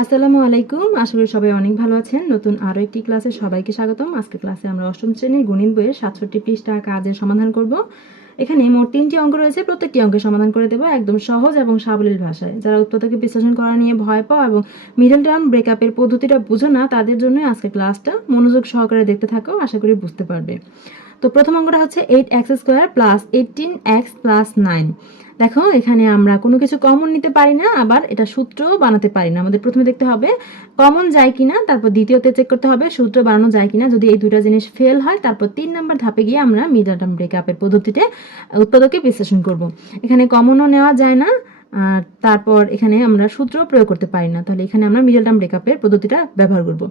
আসসালামু আলাইকুম। আশা করি সবাই অনেক ভালো আছেন। নতুন আরও একটি ক্লাসে সবাইকে স্বাগতম। আজকের ক্লাসে আমরা অষ্টম শ্রেণির গণিত বইয়ের সাতষট্টি পৃষ্ঠা কাজের সমাধান করব। এখানে মোট তিনটি অঙ্ক রয়েছে। প্রত্যেকটি অঙ্কের সমাধান করে দেবো একদম সহজ এবং সাবলীল ভাষায়। যারা উৎপাদকে বিশ্লেষণ করা নিয়ে ভয় পাও এবং মিডল টার্ম ব্রেকআপের পদ্ধতিটা বুঝো না, তাদের জন্য আজকের ক্লাসটা মনোযোগ সহকারে দেখতে থাকো। আশা করি বুঝতে পারবে। তো প্রথম অঙ্কটা হচ্ছে eight x square plus eighteen x plus nine দেখো, এখানে আমরা কোনো কিছু কমন নিতে পারি না, আবার এটা সূত্রও বানাতে পারি না। আমাদের প্রথমে দেখতে হবে কমন যায় কিনা, তারপর দ্বিতীয়তে চেক করতে হবে সূত্র বানানো যায় কিনা। যদি এই দুটো জিনিস ফেল হয়, তারপর তিন নম্বর ধাপে গিয়ে আমরা মিডল টার্ম ব্রেকআপের পদ্ধতিতে উৎপাদকে বিশ্লেষণ করব। এখানে কমনও নেওয়া যায় না আর তারপর এখানে আমরা সূত্র প্রয়োগ করতে পারি না। তাহলে এখানে আমরা মিডল টার্ম ব্রেকআপের পদ্ধতিটা ব্যবহার করব।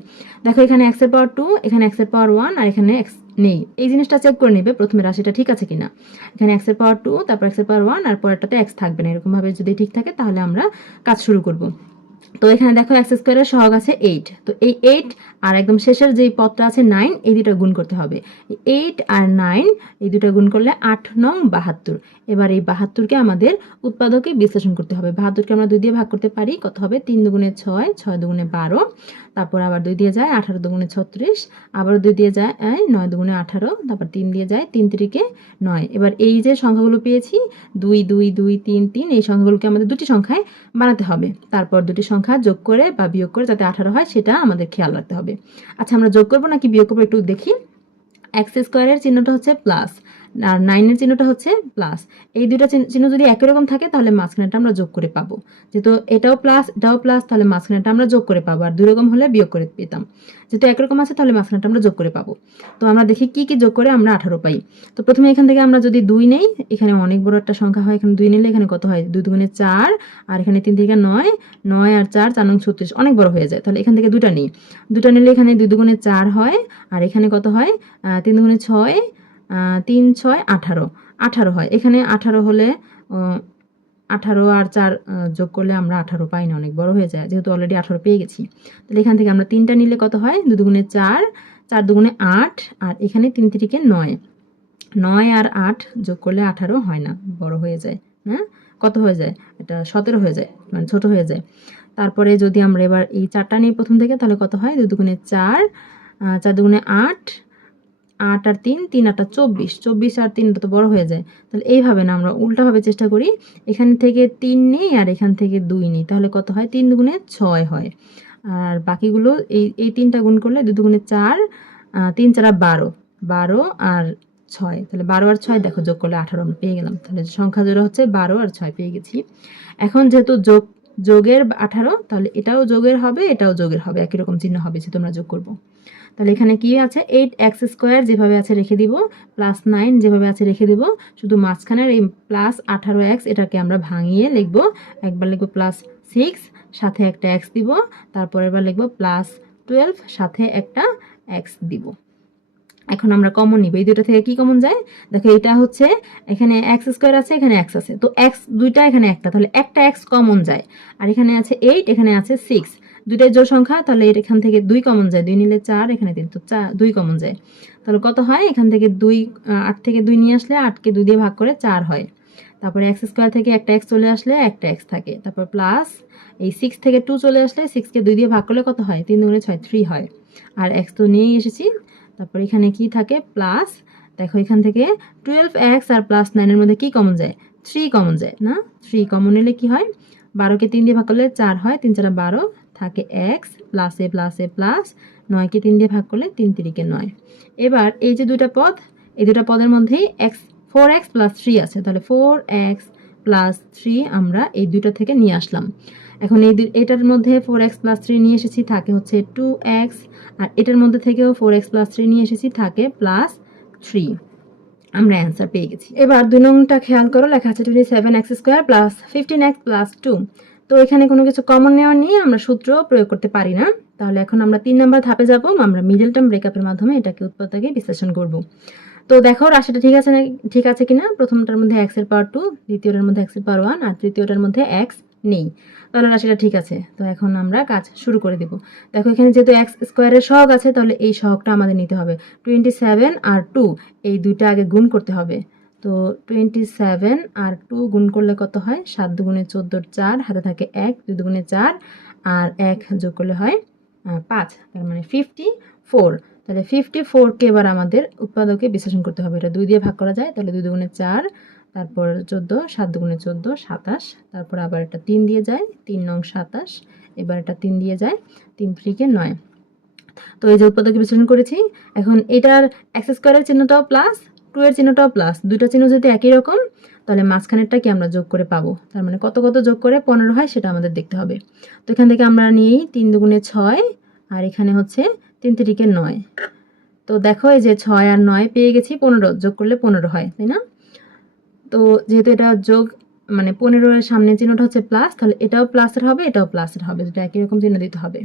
দেখো, এখানে এক্সের পাওয়ার টু এখানে এক্সের পাওয়ার ওয়ান আর এখানে এক্স নেই। এই জিনিসটা চেক করে নেবে, প্রথমে রাশিটা ঠিক আছে কিনা। এখানে এক্সের পাওয়ার টু তারপর এক্সের পাওয়ার ওয়ান আর পরেরটাতে এক্স থাকবে না। এরকমভাবে যদি ঠিক থাকে, তাহলে আমরা কাজ শুরু করব। তো এখানে দেখো এক্স স্কোয়ারের সহগ আছে এইট তো এই এইট আর একদম শেষের যেই পদটা আছে নাইন এই দুটো গুণ করতে হবে। এইট আর নাইন এই দুটা গুণ করলে আট নং বাহাত্তর। এবার এই বাহাত্তরকে আমাদের উৎপাদকে বিশ্লেষণ করতে হবে। বাহাত্তরকে আমরা দুই দিয়ে ভাগ করতে পারি, কত হবে? তিন দুগুণে ছয় ছয় দুগুণে বারো। তারপর আবার দুই দিয়ে যায় আঠারো দুগুণে ছত্রিশ আবার দুই দিয়ে যায় নয় দুগুণে আঠারো, তারপর তিন দিয়ে যায় তিন তিরিকে নয়। এবার এই যে সংখ্যাগুলো পেয়েছি, দুই দুই দুই, তিন তিন, এই সংখ্যাগুলোকে আমাদের দুটি সংখ্যায় বানাতে হবে। তারপর দুটি সংখ্যা যোগ করে বা বিয়োগ করে যাতে আঠারো হয়, সেটা আমাদের খেয়াল রাখতে হবে। আচ্ছা আমরা যোগ করব নাকি বিয়োগ করব একটু দেখি? এক্স স্কোয়ারের চিহ্নটা হচ্ছে প্লাস। আর নাইনের চিহ্নটা হচ্ছে প্লাস এই দুইটা চিহ্ন যদি একই রকম থাকে, তাহলে মাঝখানেটা আমরা যোগ করে পাবো। যেহেতু এটাও প্লাস এটাও প্লাস তাহলে মাঝখানেটা আমরা যোগ করে পাবো। আর দুই রকম হলে বিয়োগ করে পেতাম। যেহেতু একরকম আছে, তাহলে মাঝখানেটা আমরা যোগ করে পাবো। তো আমরা দেখি কি কি যোগ করে আমরা আঠারো পাই। তো প্রথমে এখান থেকে আমরা যদি দুই নেই, এখানে অনেক বড় একটা সংখ্যা হয়। এখানে দুই নিলে এখানে কত হয়? দুই দুগুণে চার, আর এখানে তিন থেকে নয় নয় আর চার চার নং ছত্রিশ। অনেক বড় হয়ে যায়। তাহলে এখান থেকে দুটা নিই। দুটা নিলে এখানে দুই দুগুণে চার হয়, আর এখানে কত হয়? তিন দুগুণে ছয় তিন ছয় আঠারো। আঠারো হয়। এখানে আঠারো হলে আঠারো আর চার যোগ করলে আমরা আঠারো পাই না, অনেক বড় হয়ে যায়। যেহেতু অলরেডি আঠারো পেয়ে গেছি। তাহলে এখান থেকে আমরা তিনটা নিলে কত হয়? দু দুগুণে চার চার দুগুণে আট, আর এখানে তিন তিরিকে নয়। নয় আর আট যোগ করলে আঠারো হয় না, বড় হয়ে যায়। হ্যাঁ? কত হয়ে যায়? এটা সতেরো হয়ে যায় মানে ছোট হয়ে যায়। তারপরে যদি আমরা এবার এই চারটা নিই প্রথম থেকে, তাহলে কত হয়? দু দুগুণে চার চার দুগুণে আট আট আর তিন তিন আটটা চব্বিশ। চব্বিশ আর তিনটা তো বড় হয়ে যায়। তাহলে এইভাবে না আমরা উল্টাভাবে চেষ্টা করি, এখান থেকে তিন নেই আর এখান থেকে দুই নেই। তাহলে কত হয়? তিন দুগুণে ছয় হয়। আর বাকিগুলো এই এই তিনটা গুণ করলে দু দুগুণে চার তিন চারা বারো। বারো আর ছয়। তাহলে বারো আর ছয় দেখো, যোগ করলে আঠারো আমরা পেয়ে গেলাম। তাহলে সংখ্যা জোড়া হচ্ছে বারো আর ছয় পেয়ে গেছি। এখন যেহেতু যোগ যোগের আঠারো, তাহলে এটাও যোগের হবে, এটাও যোগের হবে, একই রকম চিহ্ন হবে যেহেতু আমরা যোগ করব। তাহলে এখানে কি আছে? এইট এক্স স্কোয়ার যেভাবে আছে রেখে দিব প্লাস নাইন যেভাবে আছে রেখে দিব, শুধু মাঝখানের এই প্লাস আঠারো এক্স এটাকে আমরা ভাঙিয়ে লিখব, একবার লিখব প্লাস সিক্স সাথে একটা এক্স দিব, তারপর এবার লিখব প্লাস টুয়েলভ সাথে একটা এক্স দিব। এখন আমরা কমন নিব। এই দুটো থেকে কি কমন যায়? দেখো এটা হচ্ছে, এখানে এক্স স্কোয়ার আছে, এখানে এক্স আছে। তো এক্স দুইটা, এখানে একটা। তাহলে একটা এক্স কমন যায়। আর এখানে আছে এইট এখানে আছে সিক্স দুইটাই জোর সংখ্যা, তাহলে এখান থেকে দুই কমন যায়। দুই নিলে চার, এখানে তিন, তো চার, দুই কমন যায়। তাহলে কত হয়? এখান থেকে দুই আট থেকে দুই নিয়ে আসলে আটকে দুই দিয়ে ভাগ করে চার হয়। তারপরে এক্স স্কোয়ার থেকে একটা এক্স চলে আসলে একটা এক্স থাকে। তারপর প্লাস এই সিক্স থেকে টু চলে আসলে সিক্সকে দুই দিয়ে ভাগ করলে কত হয়? তিন দুগুণে ছয় থ্রি হয়। আর এক্স তো নিয়েই এসেছি। তারপর এখানে কি থাকে? প্লাস দেখো এখান থেকে টুয়েলভ এক্স আর প্লাস নাইনের মধ্যে কি কমন যায়? থ্রি কমন যায়, না? থ্রি কমন এলে কি হয়? বারোকে তিন দিয়ে ভাগ করলে চার হয়, তিন চারা বারো থাকে এক্স প্লাস প্লাস প্লাস নয়কে তিন দিয়ে ভাগ করলে তিন তিরিকে নয়। এবার এই যে দুটা পদ, এই দুটা পদের মধ্যেই x four x plus three আছে। তাহলে ফোর এক্স প্লাস থ্রি আমরা এই দুইটা থেকে নিয়ে আসলাম। এখন এই এটার মধ্যে ফোর এক্স প্লাস থ্রি নিয়ে এসেছি, থাকে হচ্ছে টু এক্স আর এটার মধ্যে থেকেও ফোর এক্স প্লাস থ্রি নিয়ে এসেছি, থাকে প্লাস থ্রি আমরা অ্যান্সার পেয়ে গেছি। এবার দুই নংটা খেয়াল করো, লেখা আছে twenty seven x square plus fifteen x plus two তো এখানে কোনো কিছু কমন নেওয়া নিয়ে আমরা সূত্র প্রয়োগ করতে পারি না। তাহলে এখন আমরা তিন নম্বর ধাপে যাব, আমরা মিডল টার্ম ব্রেকআপের মাধ্যমে এটাকে উৎপাদকে বিশ্লেষণ করব। তো দেখো, রাশিটা ঠিক আছে না ঠিক আছে কিনা? প্রথমটার মধ্যে এক্সের পাওয়ার টু দ্বিতীয়টার মধ্যে এক্সের পাওয়ার ওয়ান আর তৃতীয়টার মধ্যে এক্স নেই। তাহলে রাশিটা ঠিক আছে। তো এখন আমরা কাজ শুরু করে দেব। দেখো, এখানে যেহেতু এক্স স্কোয়ারের সহগ আছে, তাহলে এই সহগটা আমাদের নিতে হবে। টোয়েন্টি সেভেন আর টু এই দুইটা আগে গুণ করতে হবে। তো টোয়েন্টি সেভেন আর টু গুণ করলে কত হয়? সাত দুগুণে চোদ্দোর চার, হাতে থাকে এক, দুই দুগুণে চার, আর এক যোগ করলে হয় পাঁচ। তার মানে ফিফটি ফোর তাহলে ফিফটি ফোরকে এবার আমাদের উৎপাদকে বিশ্লেষণ করতে হবে। এটা দুই দিয়ে ভাগ করা যায়, তাহলে দুই দুগুণে চার তারপর চোদ্দ, সাত দুগুণে চোদ্দ, সাতাশ। তারপর আবার একটা তিন দিয়ে যায়, তিন নং সাতাশ। এবার একটা তিন দিয়ে যায়, তিন থ্রিকে নয়। তো এই যে উৎপাদকে বিশ্লেষণ করেছি, এখন এটার এক্স স্কোয়ারের চিহ্নটাও প্লাস টু এর চিহ্নটাও প্লাস দুইটা চিহ্ন যদি একই রকম, তাহলে মাঝখানেরটা কি আমরা যোগ করে পাবো। তার মানে কত কত যোগ করে পনেরো হয় সেটা আমাদের দেখতে হবে। তো এখান থেকে আমরা নিই তিন দুগুণে ছয়, আর এখানে হচ্ছে তিন তিরিকে নয়। তো দেখো এই যে ছয় আর নয় পেয়ে গেছি পনেরো, যোগ করলে পনেরো হয়, তাই না? তো যেহেতু এটা যোগ মানে পনেরো এর সামনে চিহ্নটা হচ্ছে প্লাস তাহলে এটাও প্লাসের হবে, এটাও প্লাসের হবে যেটা একই রকম চিহ্ন দিতে হবে।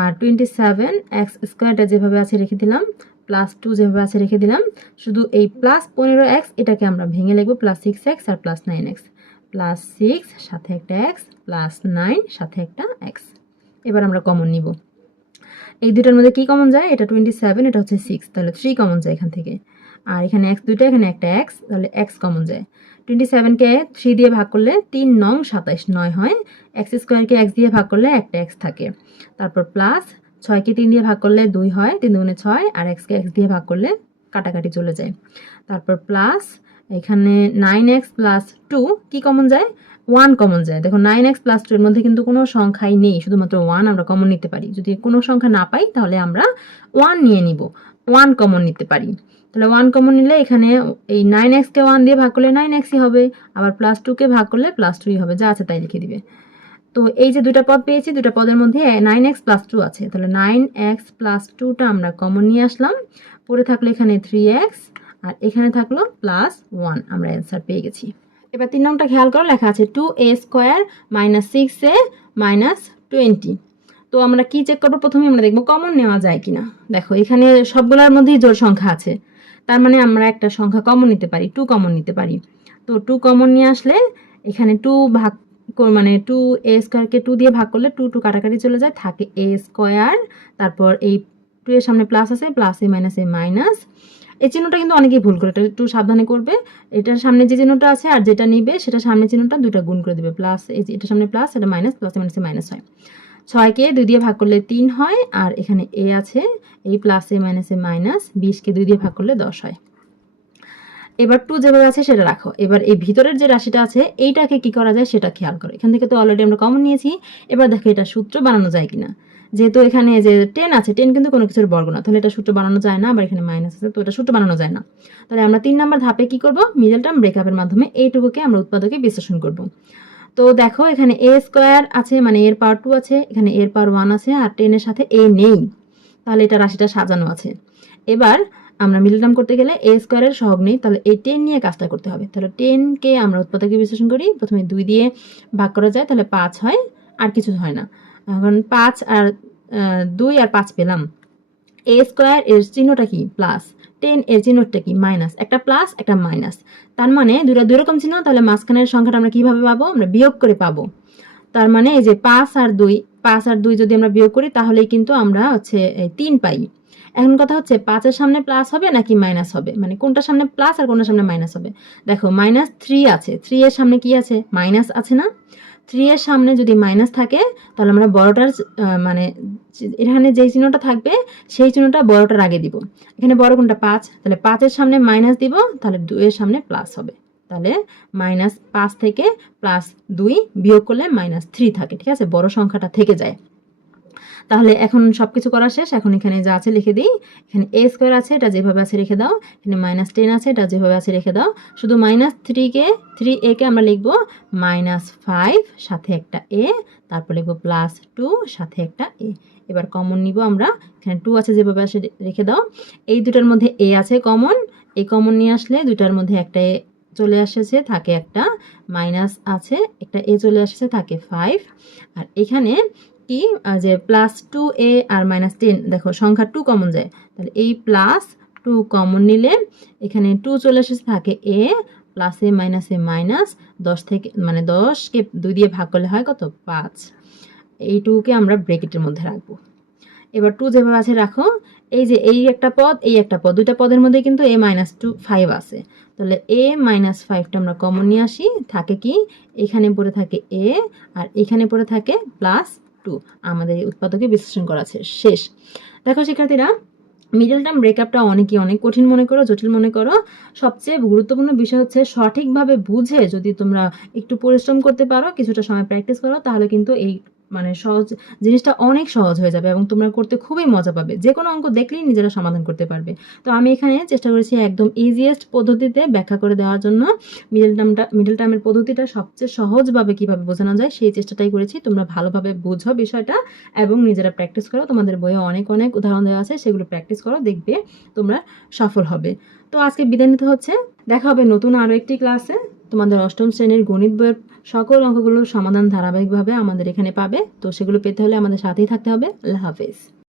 আর টোয়েন্টি সেভেন এক্স স্কোয়ারটা যেভাবে আছে রেখে দিলাম প্লাস টু যেভাবে আছে রেখে দিলাম, শুধু এই প্লাস পনেরো এক্স এটাকে আমরা ভেঙে লিখব প্লাস সিক্স এক্স আর plus nine x plus six সাথে একটা এক্স প্লাস নাইন সাথে একটা এক্স এবার আমরা কমন নিব। এই দুটার মধ্যে কি কমন যায়? এটা টোয়েন্টি সেভেন এটা হচ্ছে সিক্স তাহলে থ্রি কমন যায় এখান থেকে। আর এখানে এক্স দুইটা, এখানে একটা এক্স তাহলে এক্স কমন যায়। টোয়েন্টি সেভেনকে থ্রি দিয়ে ভাগ করলে তিন নং সাতাইশ নয় হয়। এক্স স্কোয়ারকে এক্স দিয়ে ভাগ করলে একটা এক্স থাকে। তারপর প্লাস ছয়কে তিন দিয়ে ভাগ করলে দুই হয়, তিন দুগুণে ছয়, আর এক্সকে এক্স দিয়ে ভাগ করলে কাটাকাটি চলে যায়। তারপর প্লাস এখানে নাইন এক্স প্লাস টু কী কমন যায়? ওয়ান কমন যায়। দেখো নাইন এক্স প্লাস টু এর মধ্যে কিন্তু কোনো সংখ্যাই নেই, শুধুমাত্র ওয়ান আমরা কমন নিতে পারি। যদি কোনো সংখ্যা না পাই, তাহলে আমরা ওয়ান নিয়ে নিব। ওয়ান কমন নিতে পারি। তাহলে ওয়ান কমন নিলে এখানে এই নাইন এক্সকে ওয়ান দিয়ে ভাগ করলে নাইন এক্সই হবে, আবার প্লাস টুকে ভাগ করলে প্লাস টুই হবে, যা আছে তাই লিখে দিবে। তো এই যে দুটা পদ পেয়েছি দুটা পদের মধ্যে নাইন এক্স প্লাস টু আছে, তাহলে নাইন এক্স প্লাস টুটা আমরা কমন নিয়ে আসলাম। পরে থাকল এখানে থ্রি এক্স আর এখানে থাকল প্লাস ওয়ান আমরা অ্যান্সার পেয়ে গেছি। এবার তিন নংটা খেয়াল করো, লেখা আছে two a square minus six a minus twenty তো আমরা কি চেক করব? প্রথমে আমরা দেখব কমন নেওয়া যায় কিনা। দেখো, এখানে সবগুলোর মধ্যেই জোর সংখ্যা আছে। তার মানে আমরা একটা সংখ্যা কমন নিতে পারি টু কমন নিতে পারি। তো টু কমন নিয়ে আসলে এখানে টু ভাগ মানে টু এ স্কোয়ারকে টু দিয়ে ভাগ করলে টু টু কাটাকাটি চলে যায়, থাকে এ স্কোয়ার তারপর এই টু এর সামনে প্লাস আছে plus a minus a minus এই চিহ্নটা কিন্তু অনেকেই ভুল করে, এটা একটু সাবধানে করবে। এটার সামনে যে চিহ্নটা আছে আর যেটা নিবে সেটা সামনে চিহ্নটা দুটো গুণ করে দেবে প্লাস এই এটার সামনে প্লাস এটা মাইনাস প্লাস মাইনাসে মাইনাস হয়। ছয়কে দুই দিয়ে ভাগ করলে তিন হয়, আর এখানে এ আছে, এই প্লাসে মাইনাসে মাইনাস বিশকে দুই দিয়ে ভাগ করলে দশ হয়। এবার টু যেভাবে আছে সেটা রাখো। এবার এই ভিতরের যে রাশিটা আছে, এইটাকে কি করা যায় সেটা খেয়াল করো। এখান থেকে তো অলরেডি আমরা কমন নিয়েছি। এবার দেখো এটা সূত্র বানানো যায় কিনা। যেহেতু এখানে যে টেন আছে টেন কিন্তু কোনো কিছুর বর্গ না, তাহলে এটা সূত্র বানানো যায় না, আবার এখানে মাইনাস আছে, তো এটা সূত্র বানানো যায় না। তাহলে আমরা তিন নাম্বার ধাপে কি করব? মিডল টার্ম ব্রেকআপের মাধ্যমে এইটুকুকে আমরা উৎপাদকে বিশ্লেষণ করব। তো দেখো, এখানে এ স্কোয়ার আছে মানে এর পাওয়ার টু আছে, এখানে এর পাওয়ার ওয়ান আছে, আর টেনের সাথে এ নেই। তাহলে এটা রাশিটা সাজানো আছে। এবার আমরা মিডল টার্ম করতে গেলে এ স্কোয়ারের সহগ নেই, তাহলে এই টেন নিয়ে কাজটা করতে হবে। তাহলে টেনকে আমরা উৎপাদকে বিশ্লেষণ করি, প্রথমে দুই দিয়ে ভাগ করা যায়, তাহলে পাঁচ হয়, আর কিছু হয় না। এখন পাঁচ আর দুই আর পাঁচ পেলাম। এ স্কোয়ার এর চিহ্নটা কি? প্লাস টেন এর চিহ্নটা কি? মাইনাস একটা প্লাস একটা মাইনাস তার মানে দুটো দুই রকম চিহ্ন, তাহলে মাঝখানের সংখ্যাটা আমরা কীভাবে পাবো? আমরা বিয়োগ করে পাবো। তার মানে এই যে পাঁচ আর দুই, পাঁচ আর দুই যদি আমরা বিয়োগ করি, তাহলেই কিন্তু আমরা হচ্ছে তিন পাই। এখন কথা হচ্ছে, পাঁচের সামনে প্লাস হবে নাকি মাইনাস হবে? মানে কোনটার সামনে প্লাস আর কোনটার সামনে মাইনাস হবে? দেখো মাইনাস থ্রি আছে। থ্রি এর সামনে কি আছে? মাইনাস আছে না? থ্রি এর সামনে যদি মাইনাস থাকে, তাহলে আমরা বড়টার মানে এখানে যেই চিহ্নটা থাকবে, সেই চিহ্নটা বড়টার আগে দিব। এখানে বড় কোনটা? পাঁচ। তাহলে পাঁচের সামনে মাইনাস দিব, তাহলে দুইয়ের সামনে প্লাস হবে। তাহলে মাইনাস পাঁচ থেকে প্লাস দুই বিয়োগ করলে মাইনাস থ্রি থাকে, ঠিক আছে? বড় সংখ্যাটা থেকে যায়। তাহলে এখন সব কিছু করা শেষ। এখন এখানে যা আছে লিখে দিই। এখানে এ স্কোয়ার আছে, এটা যেভাবে আছে রেখে দাও। এখানে মাইনাস টেন আছে, এটা যেভাবে আছে রেখে দাও। শুধু মাইনাস থ্রিকে থ্রি একে আমরা লিখব মাইনাস ফাইভ সাথে একটা এ তারপর লিখব প্লাস টু সাথে একটা এ এবার কমন নিব আমরা। এখানে টু আছে যেভাবে আসে, রেখে দাও। এই দুটার মধ্যে এ আছে কমন এই কমন নিয়ে আসলে দুটার মধ্যে একটা এ চলে আসেছে, থাকে একটা মাইনাস আছে। একটা এ চলে আসছে, থাকে ফাইভ আর এখানে কি? যে প্লাস টু এ আর মাইনাস টেন দেখো, সংখ্যা টু কমন যায়। তাহলে এই প্লাস টু কমন নিলে এখানে টু চলে এসেছে থাকে এ প্লাস মাইনাস মাইনাস দশ থেকে মানে দশকে দুই দিয়ে ভাগ করলে হয় কত? পাঁচ। এই টুকে আমরা ব্রেকেটের মধ্যে রাখব। এবার টু যেভাবে আছে, রাখো। এই যে এই একটা পদ, এই একটা পদ, দুইটা পদের মধ্যে কিন্তু এ মাইনাস টু ফাইভ আছে। তাহলে এ মাইনাস ফাইভটা আমরা কমন নিয়ে আসি। থাকে কি? এখানে পড়ে থাকে এ আর এখানে পড়ে থাকে প্লাস টু আমাদের এই উৎপাদকে বিশ্লেষণ করা আছে। শেষ। দেখো শিক্ষার্থীরা মিডল টার্ম ব্রেকআপটা অনেকেই অনেক কঠিন মনে করো, জটিল মনে করো। সবচেয়ে গুরুত্বপূর্ণ বিষয় হচ্ছে সঠিকভাবে বুঝে যদি তোমরা একটু পরিশ্রম করতে পারো, কিছুটা সময় প্র্যাকটিস করো, তাহলে কিন্তু এই মানে সহজ জিনিসটা অনেক সহজ হয়ে যাবে এবং তোমরা করতে খুবই মজা পাবে। যে কোনো অঙ্ক দেখলেই নিজেরা সমাধান করতে পারবে। তো আমি এখানে চেষ্টা করেছি একদম ইজিয়েস্ট পদ্ধতিতে ব্যাখ্যা করে দেওয়ার জন্য। মিডল টার্মটা মিডল টার্মের পদ্ধতিটা সবচেয়ে সহজভাবে কীভাবে বোঝানো যায় সেই চেষ্টাটাই করেছি। তোমরা ভালোভাবে বুঝো বিষয়টা এবং নিজেরা প্র্যাকটিস করো। তোমাদের বইয়ে অনেক অনেক উদাহরণ দেওয়া আছে, সেগুলো প্র্যাকটিস করো, দেখবে তোমরা সফল হবে। তো আজকে বিদায় নিতে হচ্ছে। দেখা হবে নতুন আরও একটি ক্লাসে তোমাদের অষ্টম শ্রেণির গণিত বইয়ের সকল অঙ্কগুলোর সমাধান ধারাবাহিকভাবে আমাদের এখানে পাবে। তো সেগুলো পেতে হলে আমাদের সাথেই থাকতে হবে। আল্লাহ হাফেজ।